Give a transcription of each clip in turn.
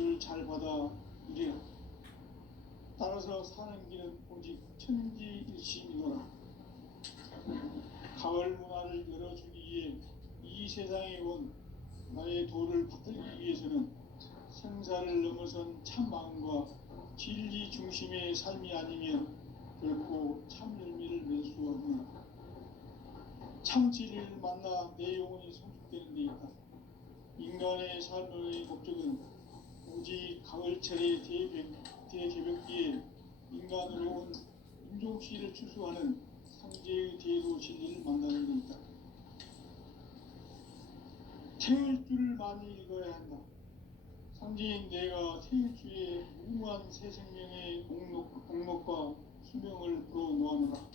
것을 잘 받아 이래라. 따라서 사는 길은 오직 천지일심이노라. 가을 문화를 열어주기 위해 이 세상에 온 나의 도를 받들기 위해서는 생사를 넘어선 참 마음과 진리 중심의 삶이 아니면 결코 참 열매를 맺을 수 없는 참 진리를 만나 내 영혼이 성숙되는 데 있다. 인간의 삶의 목적은 오직 가을철의 대개벽기에 인간으로 온 인종시를 추수하는 상제의 대도 진리를 만나는 데 있다. 태일 줄을 많이 읽어야 한다. 상제인 내가 태일주의 무모한 새 생명의 공목과 수명을 불어놓아노라.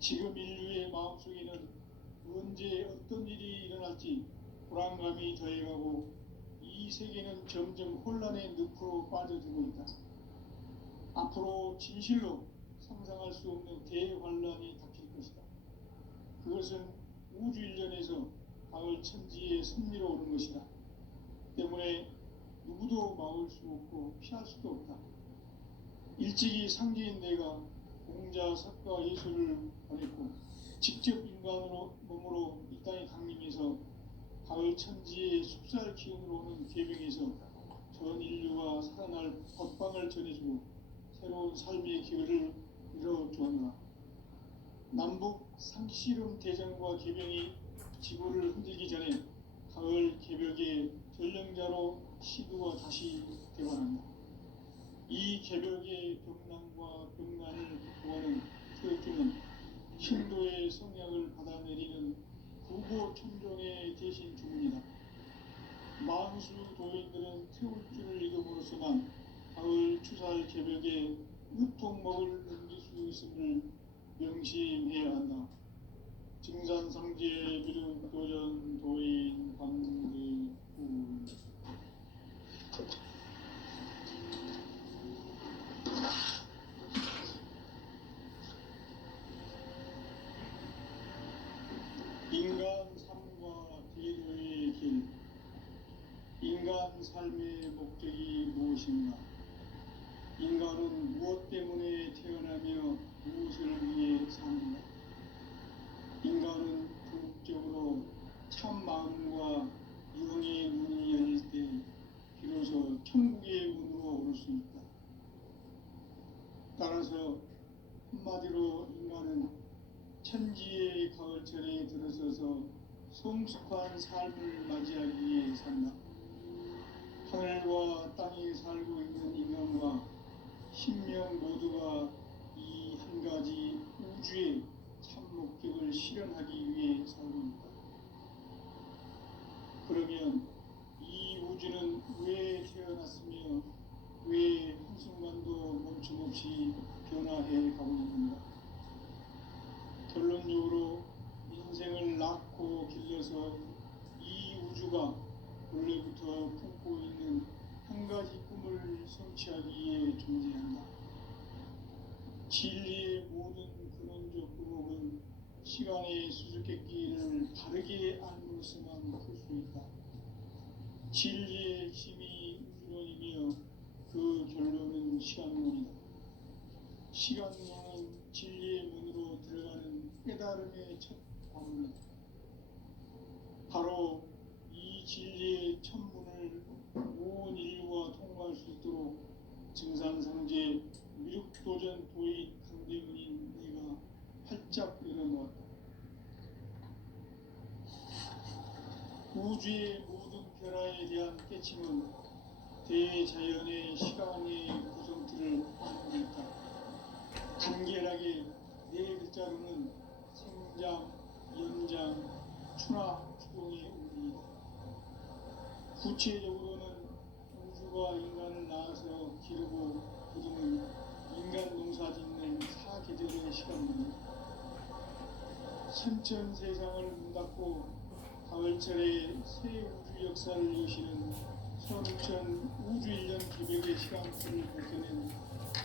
지금 인류의 마음속에는 언제 어떤 일이 일어날지 불안감이 더해가고 이 세계는 점점 혼란의 늪으로 빠져들고 있다. 앞으로 진실로 상상할 수 없는 대환란이 닥칠 것이다. 그것은 우주 일련에서 가을 천지의 섭리로 오는 것이다. 때문에 누구도 막을 수 없고 피할 수도 없다. 일찍이 상제인 내가 공자, 석가, 예수를 보냈고 직접 인간으로 몸으로 이 땅에 강림해서 가을 천지의 숲살 기운으로 오는 계명에서 전 인류가 살아날 법방을 전해주고 새로운 삶의 기회를 이뤄주었노라. 남북 상씨름 대전과 계명이 지구를 흔들기 전에 가을 개벽의 전령자로 시두가 다시 되관한다. 이 개벽의 병난과 병난을 극복하는 태일주는 신도의 성약을 받아내리는 구보 천종의 대신 주문이다. 만수 도인들은 태울주를 읽음으로써만 가을 추살 개벽에 으통목을 넘길 수 있음을 명심해야 한다. 증산상제 비름 도전 도인 관대후. 인간 삶과 대도의 길. 인간 삶의 목적이 무엇인가? 인간은 무엇 때문에 태어나며 무엇을 위해 사는가? 인간은 궁극적으로 참 마음과 영의 문이 열릴 때 비로소 천국의 문으로 오를 수 있다. 따라서 한마디로 인간은 천지의 가을철에 들어서서 성숙한 삶을 맞이하기 위해 산다. 하늘과 땅에 살고 있는 인간과 신명 모두가 이 한 가지 우주의 참 목적을 실현하기 위해 살고 있다. 그러면 이 우주는 왜 태어났으며 왜 한순간도 멈춤없이 변화해 가고 있는가? 결론적으로 인생을 낳고 길러서 이 우주가 원래부터 품고 있는 한 가지 꿈을 성취하기 위해 존재한다. 진리의 모든 근원적 의혹은 시간의 수수께끼를 바르게 알므로서만 풀 수 있다. 진리의 힘이 우주론이며 그 결론은 시간론이다. 시간론은 진리의 문으로 들어가는 깨달음의 첫 관문이다. 바로 이 진리의 첫 문을 온 인류가 통과할 수 있도록 증산상제 미륵도전 도인 강대문인 내가 활짝 열어놓았다. 우주의 모든 변화에 대한 깨침은 대자연의 시간의 구성틀을 만들었다. 간결하게 네 글자로는 생장, 연장, 추나, 추동의 의미이다. 구체적으로는 우주가 인간을 낳아서 기르고 거두는 인간 농사 짓는 사계절의 시간입니다. 선천 세상을 문 닫고 가을철에 새 우주 역사를 여시는 선천 우주 1년 기백의 시간표를 벗겨낸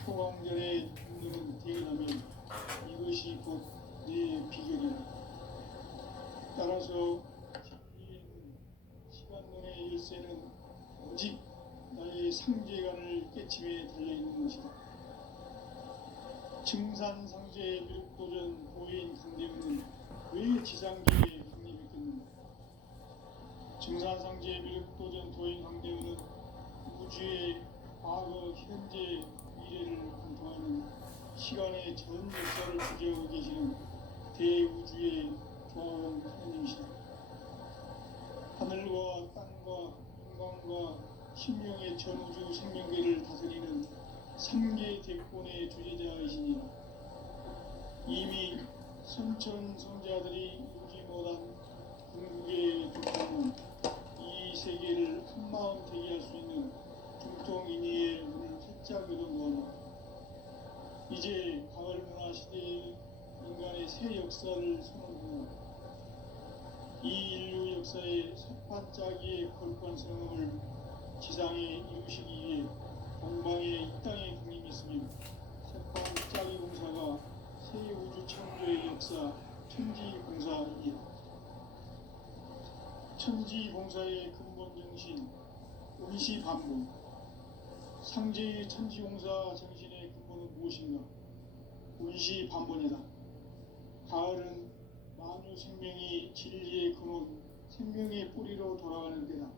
포광절의 눈으로 대응하면 이것이 곧 내 비결이다. 따라서 진리의 시간론의 열쇠는 오직 상제간을 깨침에 달려있는 것이다. 증산상제 미륵도전 도인 강대우는 왜 지상계에 강림했겠는가? 증산상제 미륵도전 도인 강대우는 우주의 과거, 현재, 미래를 관통하는 시간의 전 역사를 주재하고 계시는 대우주의 조화원 하나님이시다. 하늘과 땅과 인간과 신명의 전우주 생명계를 다스리는 삼계 대권의 주제자이시니라. 이미 선천성자들이 이루지 못한 궁극의 조건은 이 세계를 한마음 되게 할 수 있는 중통인의의 문을 활짝 열어놓았다. 이제 가을 문화 시대의 인간의 새 역사를 선언한다. 이 인류 역사의 첫 반짝이의 거룩한 성음을 지상에 이루시기 위해 동방의 이 땅에 강림했으며 첫 반짝이 공사가 새 우주 창조의 역사 천지공사이다. 천지공사의 근본 정신 운시반복. 상제의 천지공사 정신의 근본은 무엇인가? 운시반복이다. 가을은 만유 생명이 진리의 근원, 생명의 뿌리로 돌아가는 때다.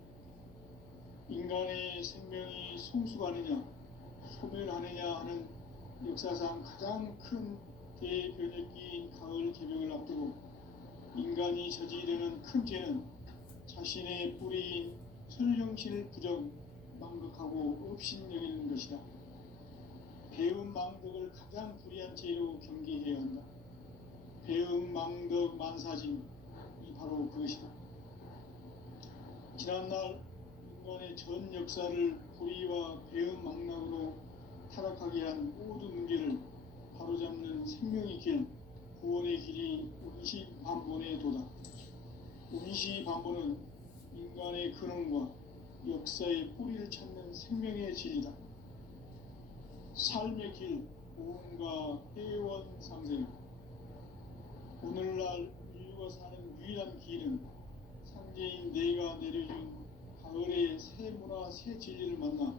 인간의 생명이 성숙하느냐, 소멸하느냐 하는 역사상 가장 큰 대변혁기인 가을 개벽을 앞두고 인간이 저지르는 큰 죄는 자신의 뿌리인 설령신을 부정, 망극하고 업신여기는 것이다. 배움 망덕을 가장 불의한 죄로 경계해야 한다. 배움 망덕 만사짐이 바로 그것이다. 지난날 인간의 전 역사를 불의와 배움 망락으로 타락하게 한 모든 문제를 바로잡는 생명의 길, 구원의 길이 운시반본의 도다. 운시반본은 인간의 근원과 역사의 뿌리를 찾는 생명의 진리다. 삶의 길, 보험과 회원 상생. 오늘날 인류가 사는 유일한 길은 상제인 내가 내려준 가을의 새 문화, 새 진리를 만나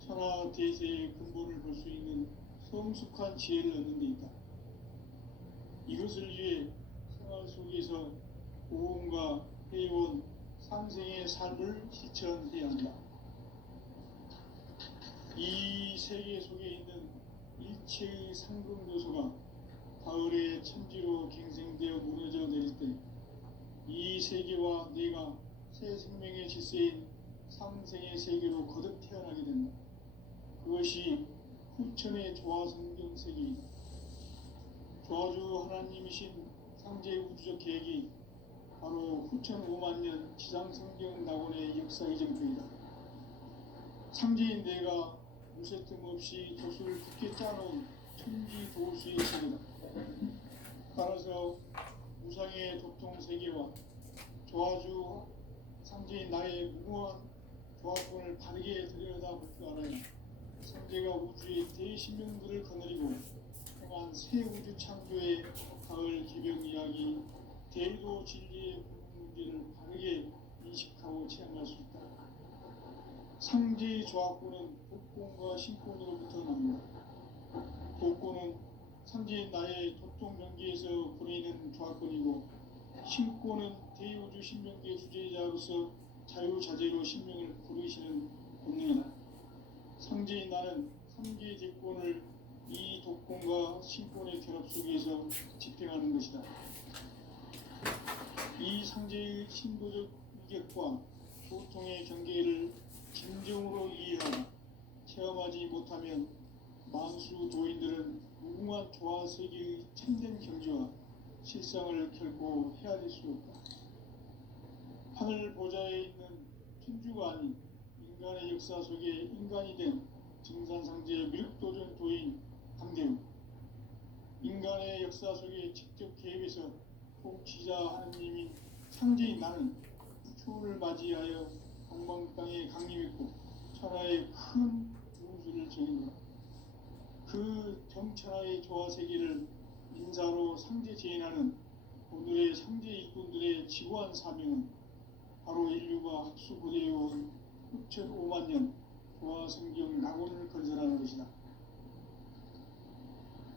천하 대세의 근본을 볼 수 있는 성숙한 지혜를 얻는 데 있다. 이것을 위해 생활 속에서 보험과 회원, 상생의 삶을 실천해야 한다. 이 세계 속에 있는 일체의 상금 요소가 가을의 천지로 갱생되어 무너져 내릴 때 이 세계와 내가 새 생명의 질서인 상생의 세계로 거듭 태어나게 된다. 그것이 후천의 조화성경 세계이다. 조화주 하나님이신 상제 우주적 계획이 바로 후천 5만 년 지상성경 낙원의 역사 이정표이다. 상제인 내가 무쇠틈 없이 도수를 굳게 짜놓은 천지 도수의 세계다. 따라서 무상의 도통 세계와 조화주 상제인 나의 무모한 조화권을 바르게 들여다볼 줄 알아야 상제가 우주의 대신명들을 거느리고 행한 새 우주 창조의 가을 개벽 이야기, 대도 진리의 문제를 바르게 인식하고 체험할 수 있다. 상제의 조화권은 복권과 신권으로부터 납니다. 복권은 상제인 나의 도통 경계에서 보내는 조화권이고, 신권은 대우주 신명계 주제자로서 자유자재로 신명을 부르시는 본능이다. 상제인 나는 삼계 대권을 이 독권과 신권의 결합 속에서 집행하는 것이다. 이 상제의 신도적 위격과 소통의 경계를 진정으로 이해하고 체험하지 못하면 만수 도인들은 무궁한 조화 세계의 참된 경지와 실상을 결코 헤아릴 수 없다. 하늘 보좌에 있는 천주가 아닌 인간의 역사 속에 인간이 된 증산상제 미륵도전 도인 강대우. 인간의 역사 속에 직접 개입해서 통치자 하느님인 상제인 나는 추운을 맞이하여 동방 땅에 강림했고 천하의 큰 우주를 정했노라. 그 정천하의 조화 세계를 인사로 상제 제인하는 오늘의 상제 일꾼들의 지구한 사명은 바로 인류가 학수고대해온 6,500만 년 부와 성경 낙원을 건설하는 것이다.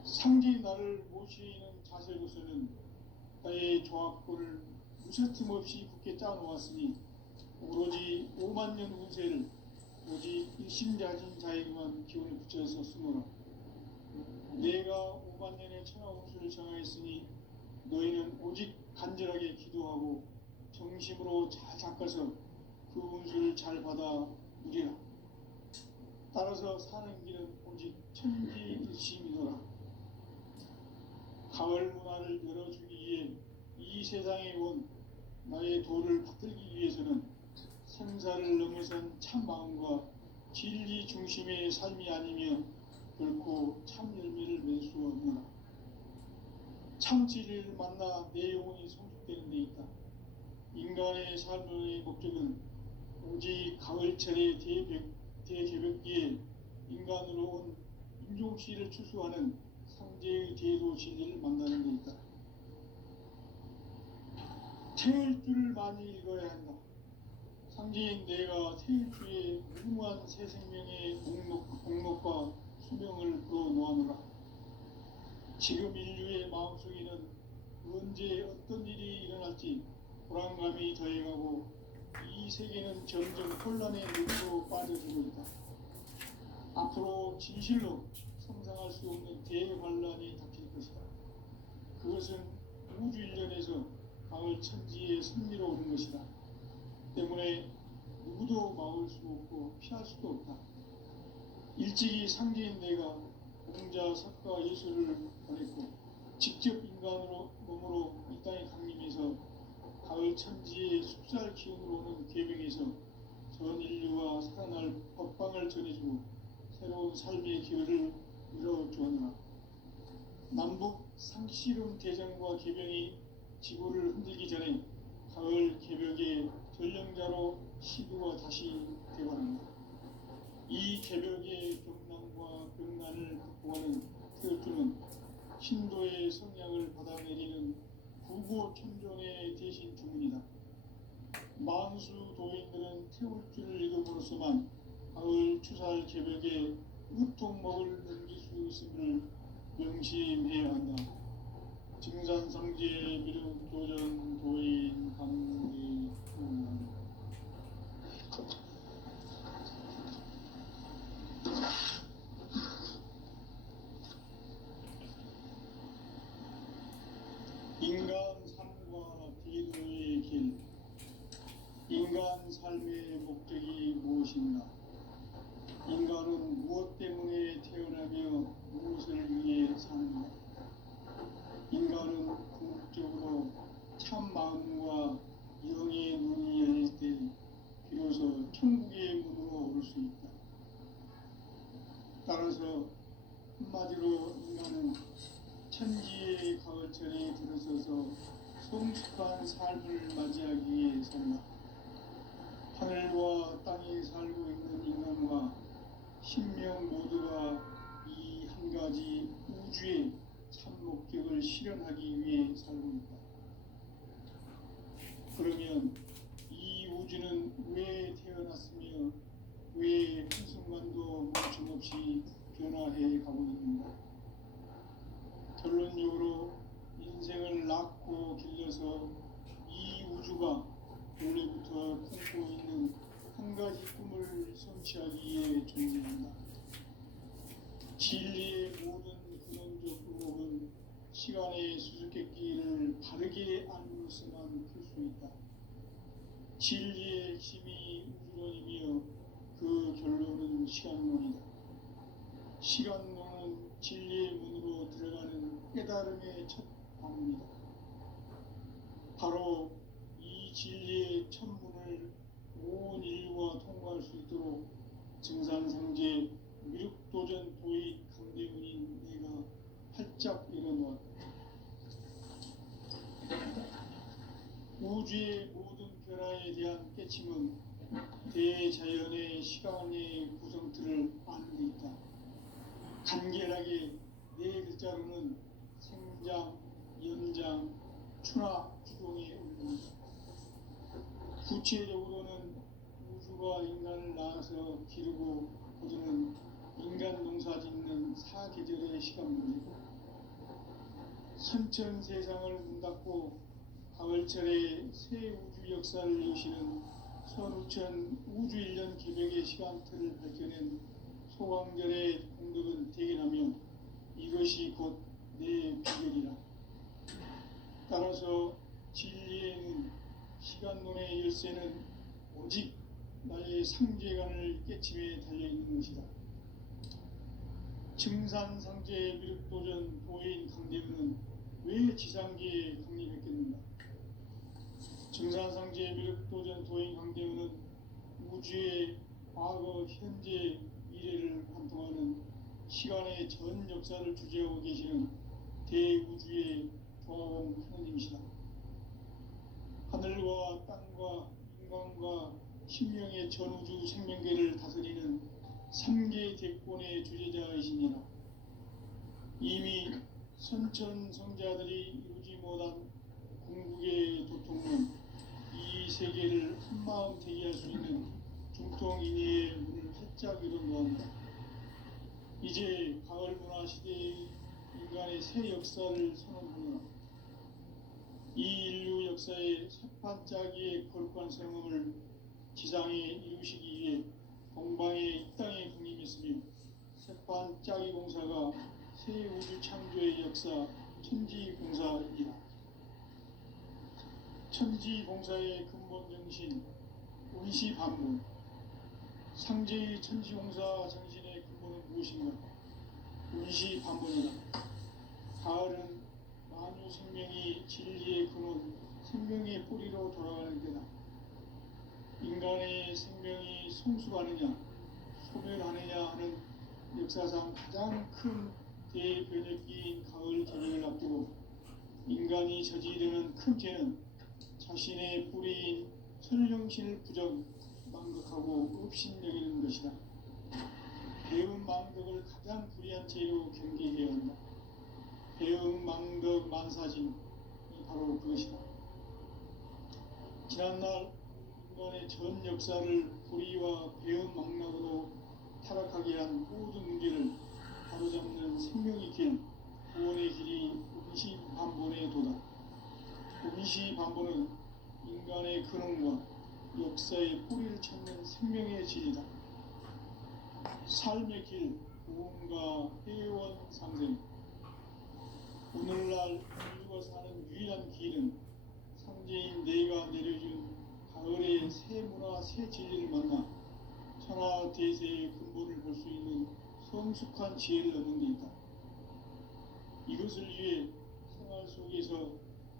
상제의 나를 모시는 자세로서는 나의 조합권을 무쇠틈 없이 굳게 짜놓았으니 오로지 5만 년 운세를 오직 일심자진 자에게만 기운을 붙여서 쓰노라. 내가 5만 년의 천하 운수를 정하였으니 너희는 오직 간절하게 기도하고 정심으로 잘 닦아서 그 운수를 잘 받아 누리라. 따라서 사는 길은 오직 천지일심이노라. 가을 문화를 열어주기 위해 이 세상에 온 나의 도를 붙들기 위해서는 생사를 넘어선 참 마음과 진리 중심의 삶이 아니면 결코 참 열매를 맺을 수 없노라. 참 진리를 만나 내 영혼이 성숙되는 데 있다. 인간의 삶의 목적은 오직 가을철의 대개벽기에 인간으로 온 인종씨를 추수하는 상제의 대도 진리를 만나는 데 있다. 태일주를 많이 읽어야 한다. 상제인 내가 태일주의 무궁한 새 생명의 공목과 수명을 불어놓아노라. 지금 인류의 마음속에는 언제 어떤 일이 일어날지 불안감이 더해가고 이 세계는 점점 혼란의 늪으로 빠져들고 있다. 앞으로 진실로 상상할 수 없는 대환란이 닥칠 것이다. 그것은 우주 일련에서 가을 천지의 승리로 오는 것이다. 때문에 누구도 막을 수 없고 피할 수도 없다. 일찍이 상제인 내가 공자, 석가, 예수를 보냈고 직접 인간으로 몸으로 이 땅에 강림해서 가을 천지의 숲살 기운으로 오는 계명에서 전 인류와 살아날 법방을 전해주고 새로운 삶의 기회를 열어주었노라. 남북 상시름 대전과 계명이 지구를 흔들기 전에 가을 개벽의 전령자로 시구가 다시 되어갑니다. 이 개벽의 경난과 병난을 극복하는 태울주는 신도의 성향을 받아내리는 구고천존의 대신 주문이다. 만수 도인들은 태울주를 읽음으로써만 가을 추살 개벽의 우통목을 넘길 수 있음을 명심해야 한다. 증산상제 미륵도전 도인 강리 인간 삶과 비도의 길. 인간 삶의 목적이 무엇인가? 인간은 무엇 때문에 태어나며 무엇을 위해 사는가? 인간은 궁극적으로 참 마음과 영의 눈이 열릴 때 비로소 천국의 문으로 오를 수 있다. 따라서 한마디로 인간은 천지의 가을철에 들어서서 성숙한 삶을 맞이하기 위해 산다. 하늘과 땅에 살고 있는 인간과 신명 모두가 이 한 가지 우주의 참 목적을 실현하기 위해 살고 있다. 그러면 이 우주는 왜 태어났으며 왜 한순간도 멈춤없이 변화해 가고 있는가? 결론적으로 인생을 낳고 길러서 이 우주가 원래부터 품고 있는 한 가지 꿈을 성취하기 위해 존재한다. 진리의 모든 근원적 의혹은 시간의 수수께끼를 바르게 알므로서만 풀 수 있다. 진리의 핵심이 우주론이며 그 결론은 시간론이다. 시간론은 진리의 문으로 들어가는 깨달음의 첫 방문이다. 바로 이 진리의 첫 문을 온 인류가 통과할 수 있도록 증산상제 미륵도전 도의 강대문인 내가 활짝 열어놓았다. 우주의 모든 변화에 대한 깨침은 대자연의 시간의 구성틀을 아는 데 있다. 간결하게 네 글자로는 생장, 연장, 추나, 주동의 운동. 구체적으로는 우주 하나님과 인간을 낳아서 기르고 거두는 인간 농사 짓는 사계절의 시간입니다. 선천 세상을 문 닫고 가을철에 새 우주 역사를 여시는 선우천 우주일년 개벽의 시간틀을 밝혀낸 소강절의 공덕은 대견하며 이것이 곧 내 비결이라. 따라서 진리에는 시간론의 열쇠는 오직 나의 상제관을 깨침에 달려있는 것이다. 증산상제 미륵도전 도인 강대문은 왜 지상계에 강림했겠는가? 증산상제 미륵도전 도인 강대문은 우주의 과거, 현재, 미래를 관통하는 시간의 전 역사를 주재하고 계시는 대우주의 조화공 하느님이시다. 하늘과 땅과 인간과 신명의 전우주 생명계를 다스리는 3계 대권의 주재자이시니라. 이미 선천성자들이 이루지 못한 궁극의 도통론, 이 세계를 한마음 대기할 수 있는 중통인의의 문을 활짝 열어놓았다. 이제 가을 문화 시대의 인간의 새 역사를 선언하노라. 이 인류 역사의 새판짜기의 거룩한 성음을 지상에 이루시기 위해 동방에 이 땅에 군림했으며 새판짜기 공사가 새 우주 창조의 역사 천지공사이다. 천지공사의 근본 정신 운시반문. 상제의 천지공사 정신의 근본은 무엇인가? 운시반문이다. 가을은 만유 생명이 진리의 근원, 생명의 뿌리로 돌아가는 때다. 인간의 생명이 성숙하느냐, 소멸하느냐 하는 역사상 가장 큰 대변혁기인 가을 개벽을 앞두고 인간이 저지르는 큰 죄는 자신의 뿌리인 설령신을 부정, 망극하고 업신여기는 것이다. 배운 망덕을 가장 불의한 죄로 경계해야 한다. 배운 망덕 만사진이 바로 그것이다. 지난날 인간의 전 역사를 불의와 배운 망락으로 타락하게 한 모든 문제를 바로잡는 생명의 길, 구원의 길이 운시반본의 도다. 운시반본은 인간의 근원과 역사의 뿌리를 찾는 생명의 질이다. 삶의 길, 구원과 회원 상생. 오늘날 인류가 사는 유일한 길은 상제인 내가 내려준 가을의 새 문화, 새 진리를 만나 천하 대세의 근본을 볼 수 있는 성숙한 지혜를 얻는 데 있다. 이것을 위해 생활 속에서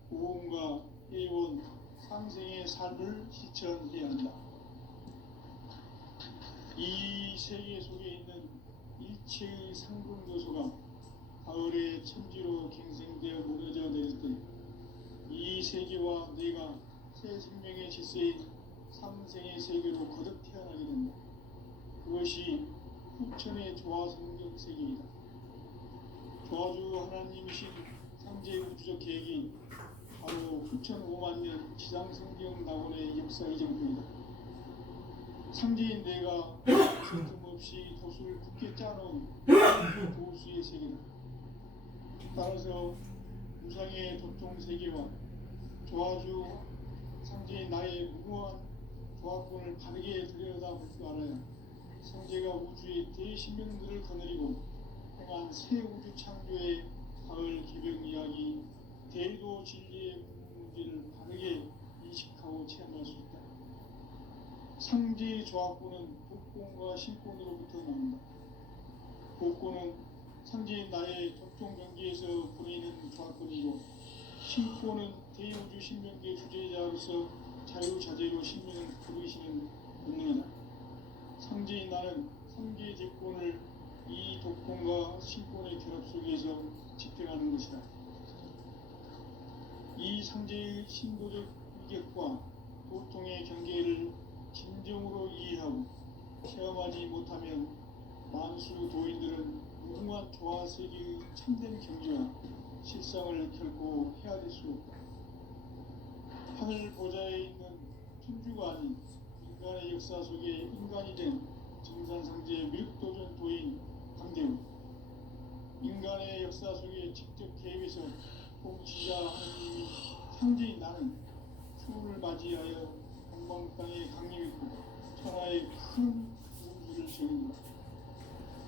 구원과 회원, 상생의 삶을 실천해야 한다. 이 세계 속에 있는 일체의 상금 요소가 가을의 천지로 갱생되어 무너져 내릴 때 이 세계와 내가 새 생명의 질서인 삼생의 세계로 거듭 태어나게 된다. 그것이 후천의 조화성경 세계이다. 조화주 하나님이신 상제 우주적 계획이 바로 후천 5만년 지상성경 낙원의 역사 이정표이다. 상제인 내가 틈없이 도수를 굳게 짜놓은 도수의 세계다. 따라서 무상의 도통 세계와 조화주 상제인 나의 무모한 조화권을 바르게 들여다볼 줄 알아야 상제가 우주의 대신명들을 거느리고 행한 새 우주 창조의 가을 개벽 이야기, 대도 진리의 문제를 바르게 인식하고 체험할 수 있다. 상제의 조화권은 복권과 신권으로부터 나온다. 복권은 상제인 나의 도통 경계에서 보내는 조화권이고, 신권은 대우주 신명계 주제자로서 자유자재로 신명을 부르시는 본능이다. 상제인 나는 3계 대권을 이 독권과 신권의 결합 속에서 집행하는 것이다. 이 상제의 신도적 위격과 도통의 경계를 진정으로 이해하고 체험하지 못하면 만수 도인들은 무궁한 조화세계의 참된 경지와 실상을 결코 헤아릴 수 없다. 하늘 보좌에 있는 천주가 아닌 인간의 역사 속에 인간이 된 정산성제 멱도전도인 강대우. 인간의 역사 속에 직접 개입해서 통치자 하나님이 상대인 나는 추후를 맞이하여 동방 땅에 강림했고 천하의 큰 우주를 지은다.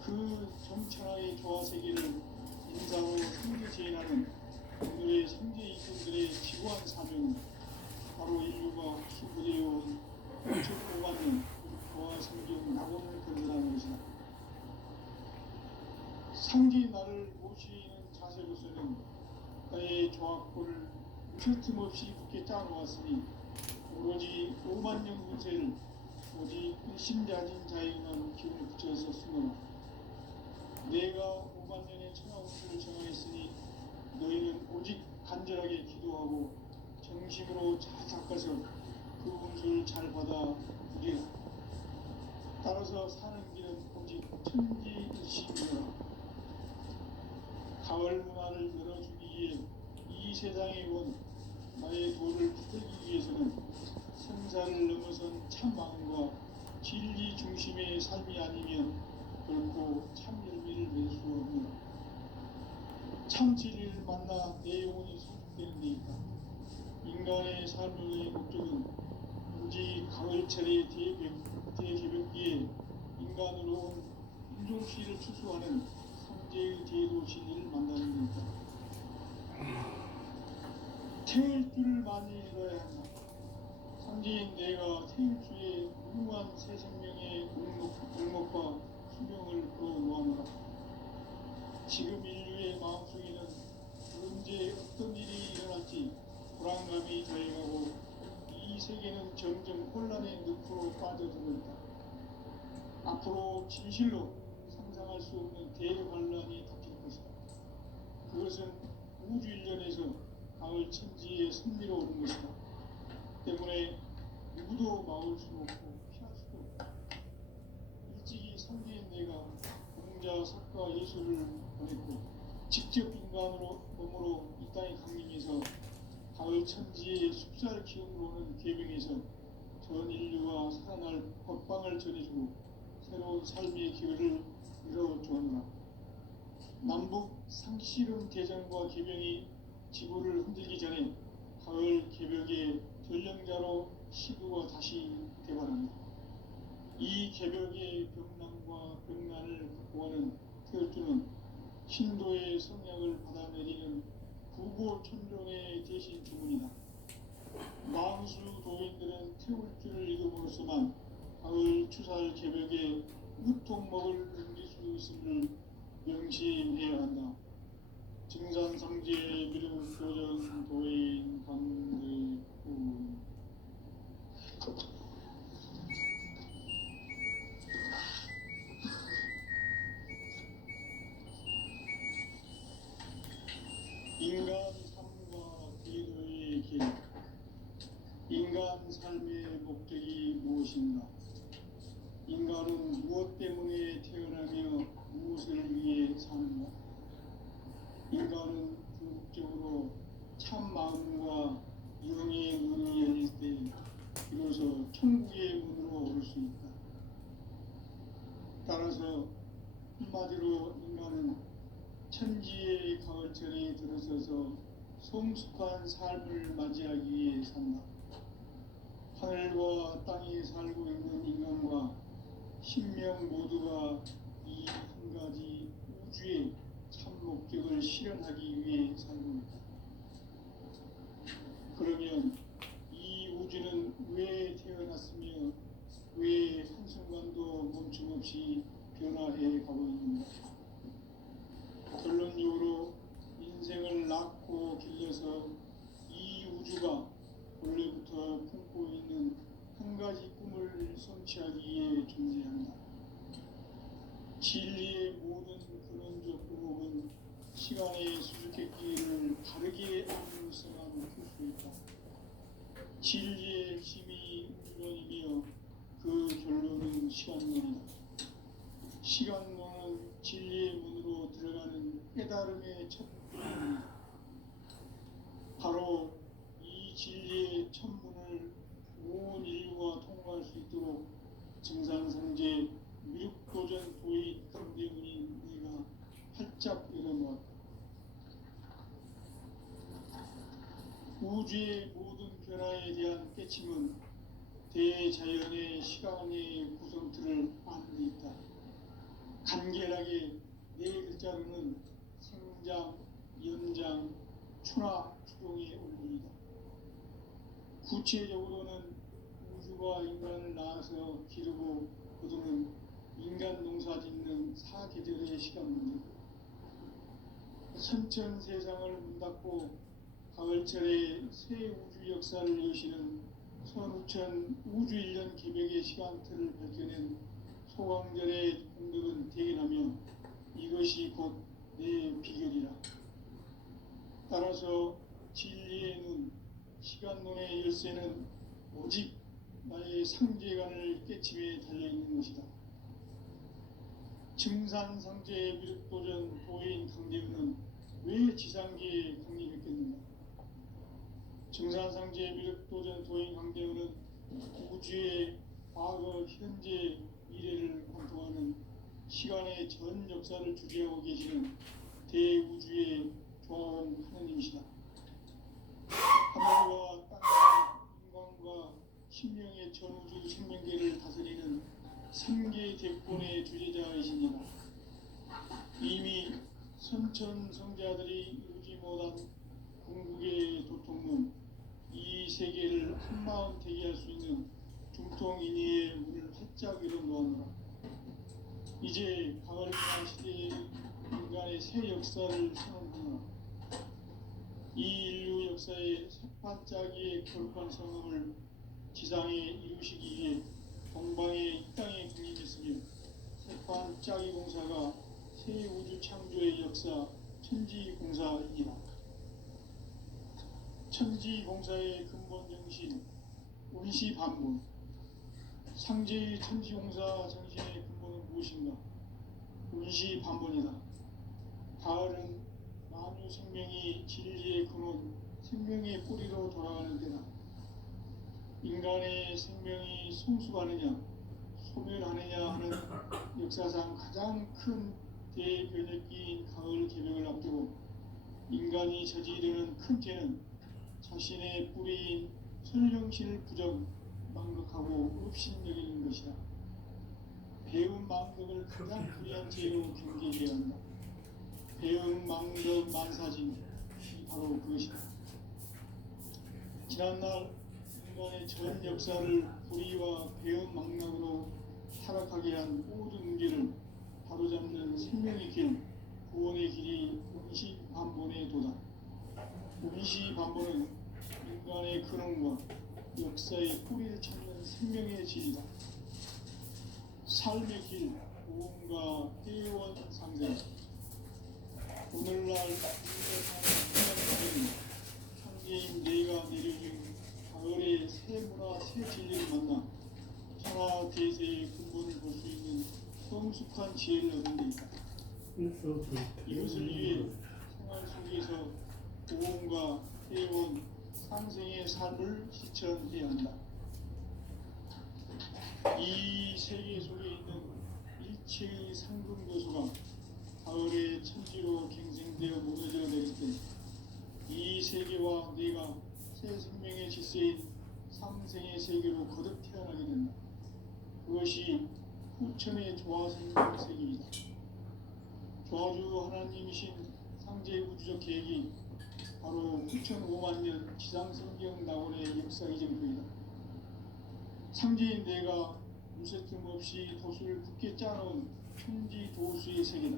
그 정천하의 조화 세계를 인사로 상대 제인하는 오늘의 상대 이분들의 지구한 사명은 바로 인류가 수부되어온 5천만 년 조화 생경 낙원을 건설하는 것이다. 상대의 나를 모시는 자세로서는 나의 조합골을 틈없이 굳게 짜놓았으니 오로지 5만 년 운세를 오직 일심자진 자에게만 기운을 붙여서 쓰노라. 내가 5만 년의 천하 운수를 정하였으니 너희는 오직 간절하게 기도하고 정심으로 잘 닦아서 그 운수를 잘 받아 누리라. 따라서 사는 길은 오직 천지일심이라. 가을 문화를 열어주기 위해 이 세상에 온 나의 도를 붙들기 위해서는 생사를 넘어선 참 마음과 진리 중심의 삶이 아니면 결코 참 열매를 맺을 수 없노라. 참 진리를 만나 내 영혼이 소속되는 데 있다. 인간의 삶의 목적은 오직 가을철의 대개벽기에 인간으로 온 인종씨를 추수하는 성제의 대도신을 만나는 데 있다. 태일 줄을 많이 잃어야 한다. 선지인 내가 태일 주에 무궁한 새 생명의 목록과 수명을 끌어놓아노라. 지금 인류의 마음속에는 언제 어떤 일이 일어날지 불안감이 더해가고 이 세계는 점점 혼란의 늪으로 빠져들고 있다. 앞으로 진실로 상상할 수 없는 대환란이 닥칠 것이다. 그것은 우주 일련에서 가을 천지에 승리로오는 것이다. 때문에 누구도 막을 수 없고 피할 수도 없다. 일찍이 상대인 내가 공자, 석가, 예수를 보냈고 직접 인간으로 몸으로 이 땅에 강림해서 가을 천지의 숲살 기운으로 오는 계명에서 전 인류가 살아날 법방을 전해주고 새로운 삶의 기회를 열어주었노라. 남북 상씨름 대전과 계명이 지구를 흔들기 전에 가을 개벽의 전령자로 시부가 다시 개발합니다. 이 개벽의 벽난과 벽난을 극복하는 태울주는 신도의 성약을 받아내리는 부고천종의 대신 주문이다. 망수 도인들은 태울주를 읽음으로써만 가을 추살 개벽에 우통먹을 넘길 수 있음을 명심해야 한다. 증산성제 미륵도전 도인 강대우. 인간 삶과 기도의 길. 인간 삶의 목적이 무엇인가? 인간은 무엇 때문에 태어나며 무엇을 위해 사는가? 인간은 궁극적으로 참 마음과 영의 눈이 열릴 때 비로소 천국의 문으로 올 수 있다. 따라서 한마디로 인간은 천지의 가을철에 들어서서 성숙한 삶을 맞이하기 위해 산다. 하늘과 땅에 살고 있는 인간과 신명 모두가 이 한 가지 우주의 참 목적을 실현하기 위해 살고 있다. 그러면 이 우주는 왜 태어났으며 왜 한순간도 멈춤없이 변화해 가고 있는가? 결론적으로 인생을 낳고 길러서 이 우주가 원래부터 품고 있는 한 가지 꿈을 성취하기 위해 존재한다. 진리의 모든 근원적 의목은 시간의 수수께끼를 바르게 알면서만 풀 수 있다. 진리의 핵심이 우주론이며 그 결론은 시간론이다. 시간론은 진리의 문으로 들어가는 깨달음의 첫 문입니다. 바로 이 진리의 첫 문을 온 인류가 통과 선포할 수 있도록 증산상제 미륵도전 도의 강대문인 내가 활짝 열어놓았다. 우주의 모든 변화에 대한 깨침은 대자연의 시간의 구성틀을 아는 데 있다. 간결하게 네 글자로는 생장, 연장, 추나 추동의 원리이다. 구체적으로는 우주가 인간을 낳아서 기르고 거두는 인간 농사 짓는 사계절의 시간 문제, 선천 세상을 문 닫고 가을철에 새 우주 역사를 여시는 선우천 우주 1년 기백의 시간틀을 밝혀낸 소강절의 공덕은 대견하며 이것이 곧 내 비결이라. 따라서 진리의 눈, 시간론의 열쇠는 오직 나의 상제관을 깨침에 달려있는 것이다. 증산상제 미륵도전 도인 강대은은 왜 지상계에 강림했겠는가? 증산상제 미륵도전 도인 강대은은 우주의 과거, 현재, 미래를 관통하는 시간의 전 역사를 주재하고 계시는 대우주의 조화원 하느님이시다. 하늘과 땅과 인간과 신명의 전우주 생명계를 다스리는 삼계 대권의 주제자이시니라. 이미 선천성자들이 이루지 못한 궁극의 도통문, 이 세계를 한마음 대기할 수 있는 중통인의의 문을 활짝 열어놓았노라. 이제 가을이나 시대의 인간의 새 역사를 선언하노라. 이 인류 역사의 새반짝이의 거룩한 성음을 지상에 이루시기 위해 동방의 이 땅에 군림했으며 새반짝이 공사가 새 우주 창조의 역사 천지공사이니라. 천지공사의 근본 정신 운시반문, 상제의 천지공사 정신의 근본은 무엇인가? 운시반문이다. 가을은 만유 생명이 진리의 근원, 생명의 뿌리로 돌아가는 때다. 인간의 생명이 성숙하느냐, 소멸하느냐 하는 역사상 가장 큰 대변혁기인 가을 개명을 앞두고 인간이 저지르는 큰 죄는 자신의 뿌리인 설령신을 부정, 망극하고 업신여기는 것이다. 배운 망덕을 가장 불의한 죄로 경계해야 한다. 배운 망덕 만사진, 바로 그것이다. 지난날 인간의 전 역사를 불의와 배운 망락으로 타락하게 한 모든 문제를 바로잡는 생명의 길, 구원의 길이 운시반본의 도다. 운시반본은 인간의 근원과 역사의 뿌리를 찾는 생명의 질이다. 삶의 길, 고음과 회원 상생. 오늘날 우리가 사는 상제인 내가 내려준 가을의 새 문화, 새 진리를 만나 천하 대세의 근본을 볼 수 있는 성숙한 지혜를 얻는 데 있다. 이것을 위해 생활 속에서 고음과 회원, 상생의 삶을 실천해야 한다. 이 세계 속에 있는 일체의 상금교수가 가을의 천지로 갱생되어 무너져 내릴 때 이 세계와 내가 새 생명의 질서인 상생의 세계로 거듭 태어나게 된다. 그것이 후천의 조화생명 세계이다. 조화주 하나님이신 상제의 우주적 계획이 바로 9,500,000년 지상성경 낙원의 역사 이전표이다. 상제인 내가 무쇠틈 없이 도수를 굳게 짜놓은 천지 도수의 세계다.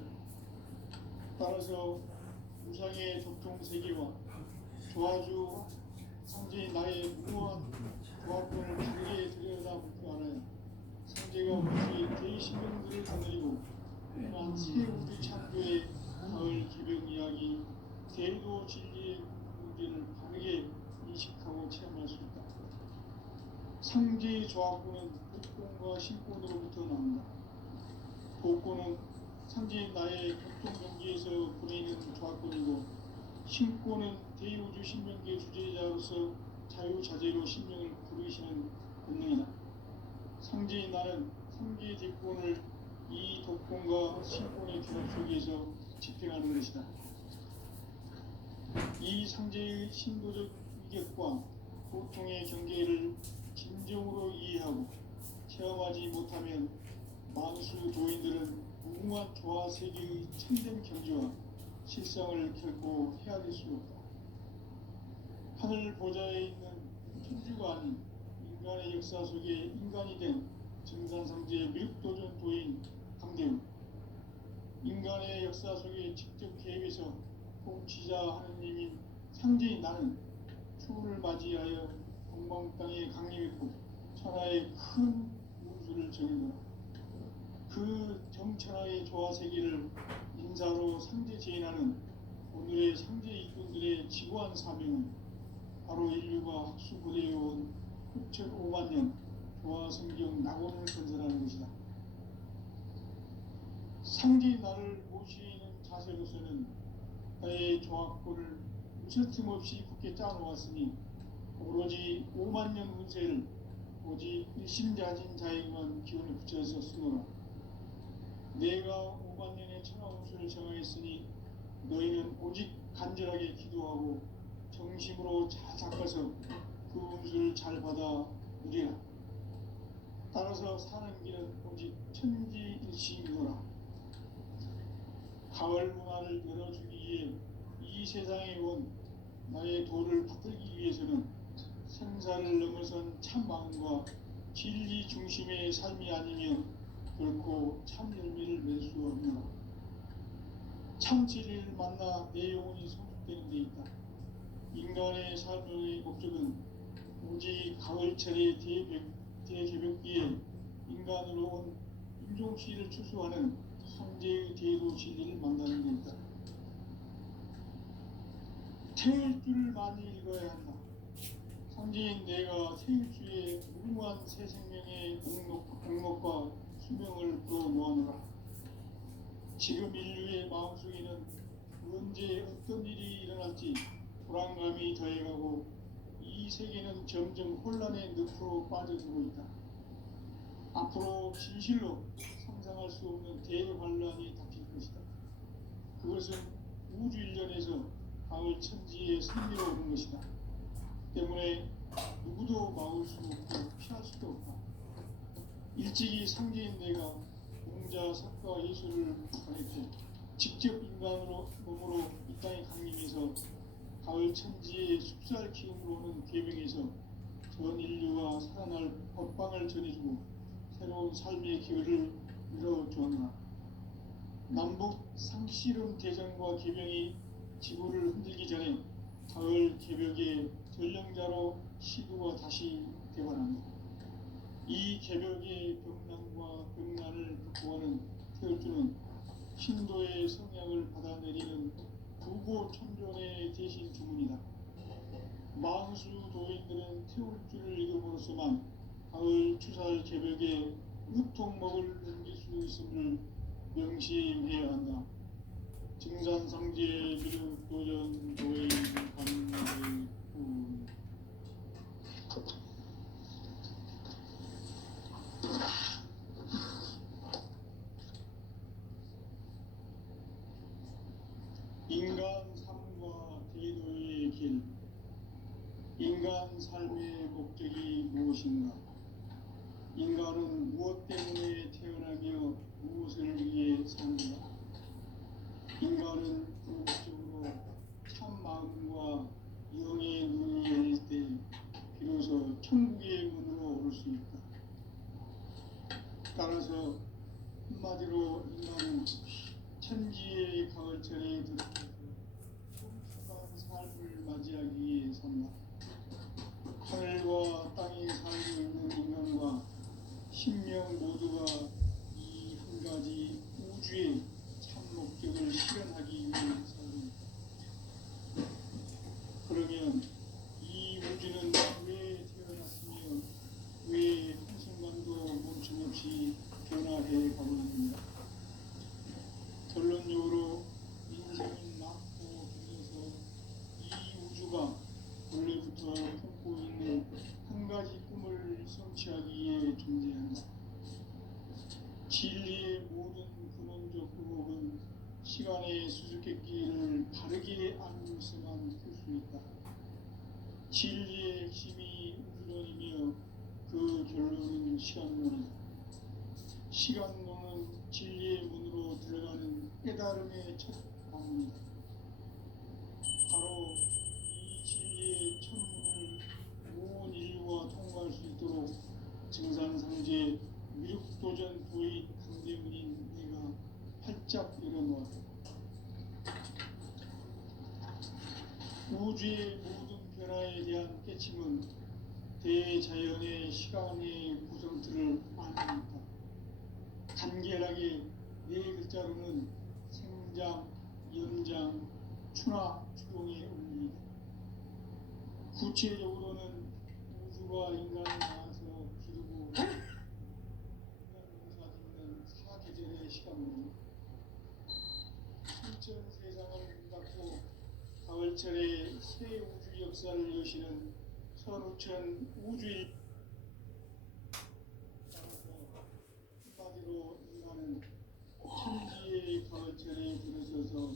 따라서 우상의 도통세계와 조화주 상제인 나의 무모한 조합권을 크게 들여다보고 알아야 상제가 우주의 대신명들을 거느리고 난 새 우주 창조의 가을 개병 이야기, 대도 진리의 문제를 바르게 인식하고 체험할 수 있다. 상제의 조합권은 복권과 신권으로부터 나온다. 복권은 상제인 나의 공통경계에서 보내는 조합권이고, 신권은 대우주 신명계 주제자로서 자유자재로 신명을 부르시는 권능이다. 상제인 나는 상계 대권을 이 독권과 신권의 결합 속에서 집행하는 것이다. 이 상제의 신도적 위격과 고통의 경계를 진정으로 이해하고 체험하지 못하면 만수 도인들은 무궁한 조화 세계의 참된 경지와 실상을 결코 헤아릴 수 없다. 하늘 보좌에 있는 천주가 아닌 인간의 역사 속에 인간이 된 증산상제 미륵도전 도인 강대훈, 인간의 역사 속에 직접 개입해서 통치자 하느님인 상제인 나는 추운을 맞이하여 동방 땅에 강림했고 천하의 큰 운수를 정해놓아 그 정천하의 조화세계를 인사로 상제 제인하는 오늘의 상제 일꾼들의 지고한 사명은 바로 인류가 학수부대해온 6,500만 년 조화성경 낙원을 건설하는 것이다. 상제의 나를 모시는 자세로서는 나의 조합권을 무쇠틈 없이 굳게 짜놓았으니 오로지 5만 년 운세를 오직 일심자진 자에게만 기운을 붙여서 쓰노라. 내가 5만 년의 천하 운수를 정하였으니 너희는 오직 간절하게 기도하고 정심으로 잘 닦아서 그 운수를 잘 받아 누리라. 따라서 사는 길은 오직 천지일심이노라. 가을 문화를 열어주기 위해 이 세상에 온 나의 도를 받들기 위해서는 생사를 넘어선 참 마음과 진리 중심의 삶이 아니면 결코 참 열매를 맺을 수 없노라. 참 진리를 만나 내 영혼이 성숙되는 데 있다. 인간의 삶의 목적은 오직 가을철의 대개벽기에 인간으로 온 인종시를 추수하는 상제의 대도 진리를 만나는 데 있다. 태일주를 많이 읽어야 한다. 상제인 내가 태일주의 무궁한 새 생명의 목록과 수명을 불어놓아노라. 지금 인류의 마음속에는 언제 어떤 일이 일어날지 불안감이 더해가고 이 세계는 점점 혼란의 늪으로 빠져들고 있다. 앞으로 진실로 상상할 수 없는 대환란이 닥칠 것이다. 그것은 우주 일련에서 가을 천지의 승리로 오는 것이다. 때문에 누구도 막을 수 없고 피할 수도 없다. 일찍이 상제인 내가 공자, 석가, 예술을 가르쳐 직접 인간으로 몸으로 이 땅에 강림해서 가을 천지의 숲살 기운으로 오는 계명에서 전 인류가 살아날 법방을 전해주고 새로운 삶의 기회를 이뤄주었나. 남북 상씨름 대전과 계명이 지구를 흔들기 전에 가을 개벽의 전령자로 시구가 다시 되관한다. 이 개벽의 병난과 병난을 극복하는 태울주는 신도의 성향을 받아내리는 구고 천존의 대신 주문이다. 만수 도인들은 태울주를 읽음으로써만 가을 추살 개벽에 으통먹을 넘길 수 있음을 명심해야 한다. 증산상제 미륵도전 도인 강대훈. 인간 삶과 대도의 길. 인간 삶의 목적이 무엇인가? 인간은 무엇 때문에 태어나며 무엇을 위해 사는가? 인간은 궁극적으로 참 마음과 영의 눈이 열릴 때 비로소 천국의 문으로 오를 수 있다. 따라서 한마디로 인간은 천지의 가을철에 들어가서 성숙한 삶을 맞이하기 위해 산다. 하늘과 땅에 살고 있는 인간과 신명 모두가 이 한 가지 우주의 참 목적을 실현하기 위해 살고 있다. 그러면 이 우주는 왜 태어났으며 왜 한순간도 멈춤없이 변화해 가고 있는가? 결론적으로 인생은 많고 길어서 이 우주가 원래부터 품고 있는 한 가지 꿈을 성취하기 위해 존재한다. 시간의 수수께끼를 바르게 알고서만 풀 수 있다. 진리의 핵심이 우주론이며 그 결론은 시간론이다. 시간론은 진리의 문으로 들어가는 깨달음의 첫 방문이다. 바로 이 진리의 첫문을 온 인류가 통과할 수 있도록 증산상제 미륵도전 도인 강대문인 내가 활짝 열어놓았다. 우주의 모든 변화에 대한 깨침은 대자연의 시간의 구성틀을 아닙니다. 간결하게 네 글자로는 생장, 연장, 추나 추동의 원리이다. 구체적으로는 우주가 인간을 낳아서 기르고 인간 농사짓는 사계절의 시간입니다. 신천 세상을 문 닫고 가을철에 새 우주 역사를 여시는 선우천 우주일 한마디로 인간은 천지의 가을철에 들어서서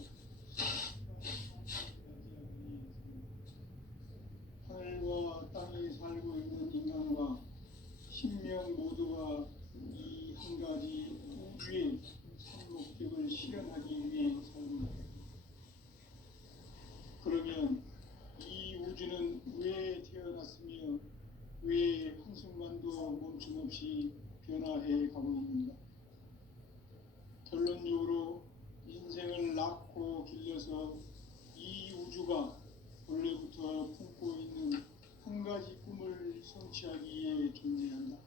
하늘과 땅에 살고 있는 인간과 신명 모두가 이 한 가지 우주의 참 목적을 실현하기 위해 살고 있다. 그러면 이 우주는 왜 태어났으며 왜 한순간도 멈춤없이 변화해 가고 있는가? 결론적으로 인생을 낳고 길러서 이 우주가 원래부터 품고 있는 한 가지 꿈을 성취하기 위해 존재한다.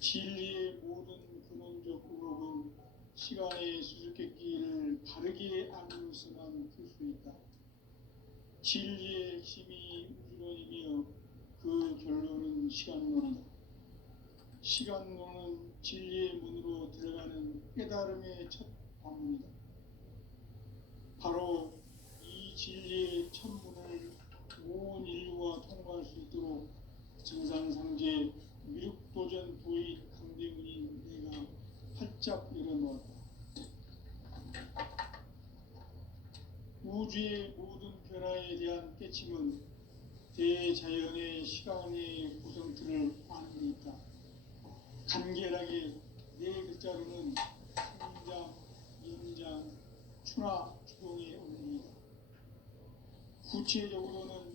진리의 모든 근원적 의혹은 시간의 수수께끼를 바르게 알고서만 풀 수 있다. 진리의 핵심이 우주론이며 그 결론은 시간론이다. 시간론은 진리의 문으로 들어가는 깨달음의 첫 방문이다. 바로 이 진리의 첫 문을 온 인류가 통과할 수 있도록 증산상제 미륵도전 도인 강대문인 내가 활짝 열어놓았다. 우주의 모든 변화에 대한 깨침은 대자연의 시간의 구성틀을 아는 데 있다. 간결하게 네 글자로는 생장, 연장, 추나 추동의 원리이다. 구체적으로는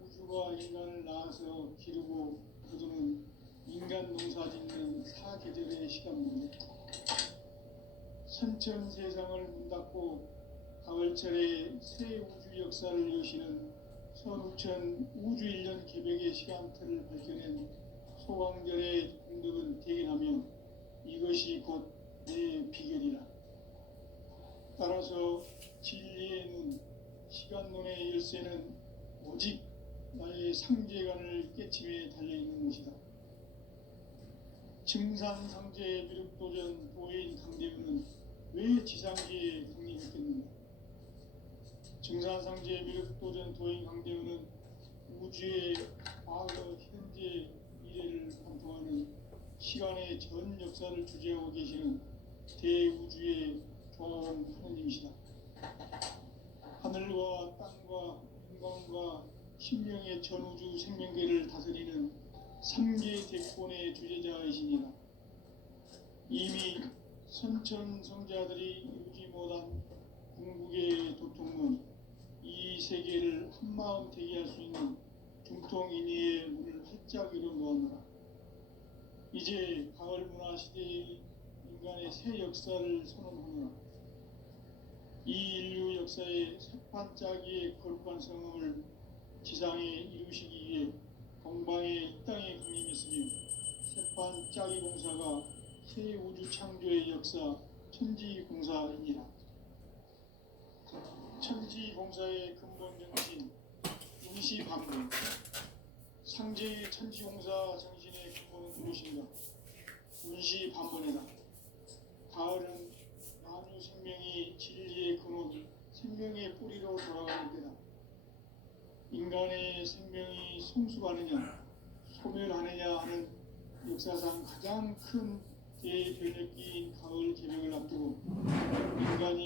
우주가 인간을 낳아서 기르고 거두는 인간 농사짓는 사계절의 시간입니다. 선천 세상을 문 닫고 가을철에 새 우주 역사를 여시는 선우천 우주 1년 개벽의 시간틀을 밝혀낸 소광절의 공덕은 대견하며 이것이 곧 내 비결이라. 따라서 진리의 눈, 시간론의 열쇠는 오직 나의 상제관을 깨침에 달려있는 것이다. 증산상제 미륵도전 도인 강대문은 왜 지상계에 강림했겠는가? 증산상제 미륵도전 도인 강대문은 우주의 과거, 현재, 미래를 관통하는 시간의 전 역사를 주재하고 계시는 대우주의 조화원 하느님이시다. 하늘과 땅과 인간과 신명의 전우주 생명계를 다스리는 3계 대권의 주제자이시니라. 이미 선천 성자들이 이루지 못한 궁극의 도통론, 이 세계를 한마음 되게 할 수 있는 중통인의의 문을 활짝 열어놓았노라. 이제 가을 문화 시대의 인간의 새 역사를 선언하노라. 이 인류 역사의 새판짜기의 거룩한 성음을 지상에 이루시기 위해 동방의 이 땅에 강림했으며 새판짜기 공사가 새 우주 창조의 역사 천지공사이니라. 천지공사의 근본 정신 운시반문, 상제의 천지공사 정신의 근본은 무엇인가? 운시반문이다. 가을은 만유 생명이 진리의 근원, 생명의 뿌리로 돌아가는 때다. 인간의 생명이 성숙하느냐, 소멸하느냐 하는 역사상 가장 큰 대변혁기인 가을 개벽